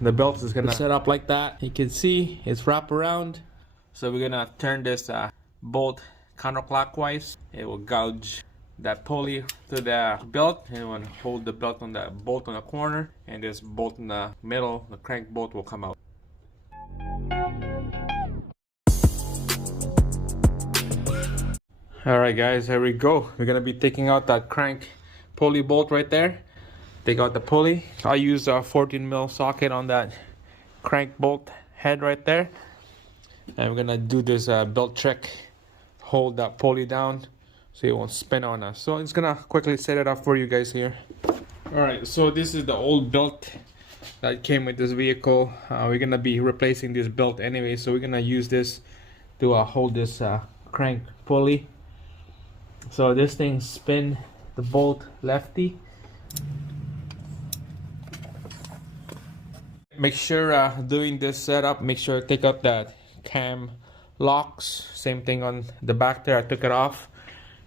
the belt is gonna set up like that. You can see it's wrapped around. So we're gonna turn this bolt counterclockwise. It will gouge that pulley to the belt, and we'll hold the belt on the bolt on the corner, and this bolt in the middle, the crank bolt, will come out. Alright guys, here we go. We're gonna be taking out that crank pulley bolt right there. Take out the pulley. I use a 14mm socket on that crank bolt head right there. And we're gonna do this belt trick. Hold that pulley down so it won't spin on us. So it's gonna quickly set it up for you guys here. Alright, so this is the old belt that came with this vehicle. We're gonna be replacing this belt anyway, so we're gonna use this to hold this crank pulley. So this thing spin the bolt lefty. Make sure doing this setup, make sure take out that cam locks. Same thing on the back there. I took it off.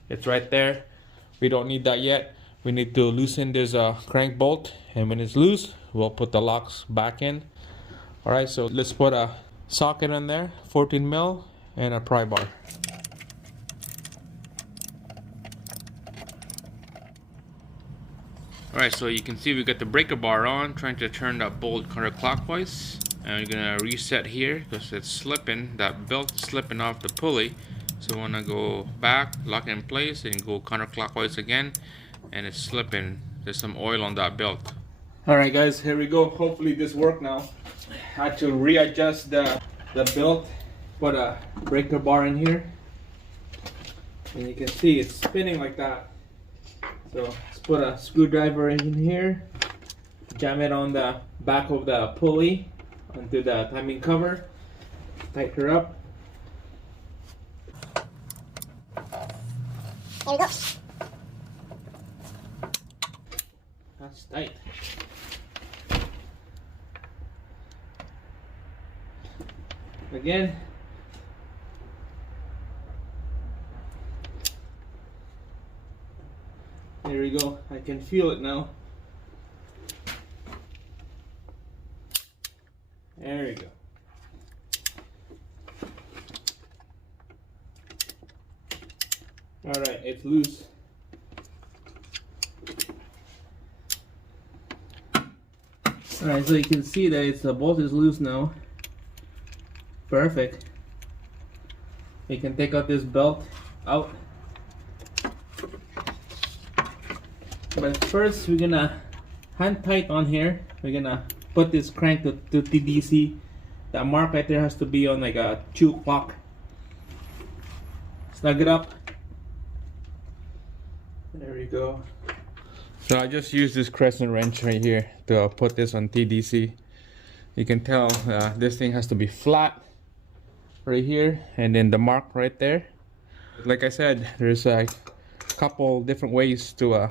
It's right there. We don't need that yet. We need to loosen this crank bolt, and when it's loose, we'll put the locks back in. Alright, so let's put a socket in there, 14mm, and a pry bar. Alright, so you can see we got the breaker bar on, trying to turn that bolt counterclockwise. And we're gonna reset here because it's slipping, that belt is slipping off the pulley. So we wanna go back, lock it in place, and go counterclockwise again. And it's slipping, there's some oil on that belt. Alright guys, here we go. Hopefully this worked now. I had to readjust the belt, put a breaker bar in here. And you can see it's spinning like that. So let's put a screwdriver in here, jam it on the back of the pulley onto the timing cover, tighten her up. There we go. That's tight. Again. There we go. I can feel it now. There we go. Alright, it's loose. Alright, so you can see that the bolt is loose now. Perfect. You can take out this belt out. But first we're gonna hand tight on here. We're gonna put this crank to TDC. That mark right there has to be on like a 2 o'clock. Snug it up. There we go. So I just used this crescent wrench right here to put this on TDC. You can tell this thing has to be flat right here, and then the mark right there. Like I said, there's a couple different ways to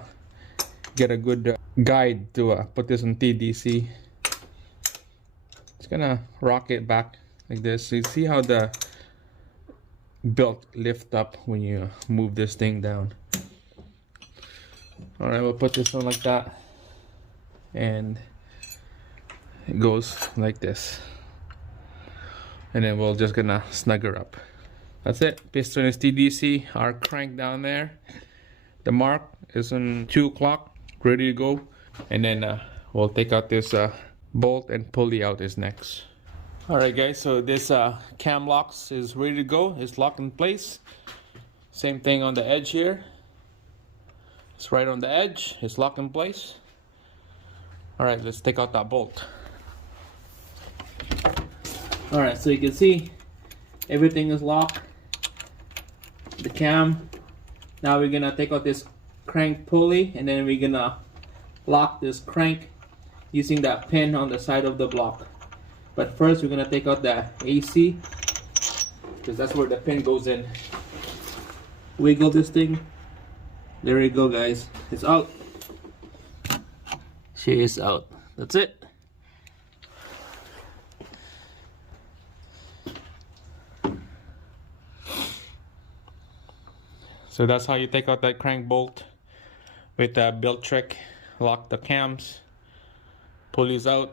get a good guide to put this on TDC. It's gonna rock it back like this. You see how the belt lift up when you move this thing down. Alright, we'll put this on like that, and it goes like this, and then we're just gonna snug her up. That's it. Piston is TDC. Our crank down there, the mark is on 2 o'clock, ready to go. And then we'll take out this bolt and pulley out is next. Alright guys, so this cam locks is ready to go. It's locked in place. Same thing on the edge here. It's right on the edge. It's locked in place. Alright, let's take out that bolt. Alright, so you can see everything is locked. The cam. Now we're gonna take out this crank pulley, and then we're gonna lock this crank using that pin on the side of the block. But first we're gonna take out the AC, because that's where the pin goes in. Wiggle this thing. There we go guys, it's out. She is out. That's it. So that's how you take out that crank bolt with a belt trick. Lock the cams, pulleys out,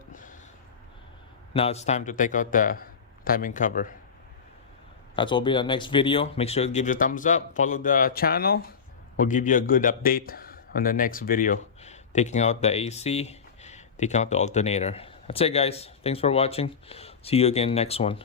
Now it's time to take out the timing cover. That will be the next video. Make sure to give it a thumbs up, follow the channel. We'll give you a good update on the next video. Taking out the AC, taking out the alternator. That's it guys, thanks for watching. See you again next one.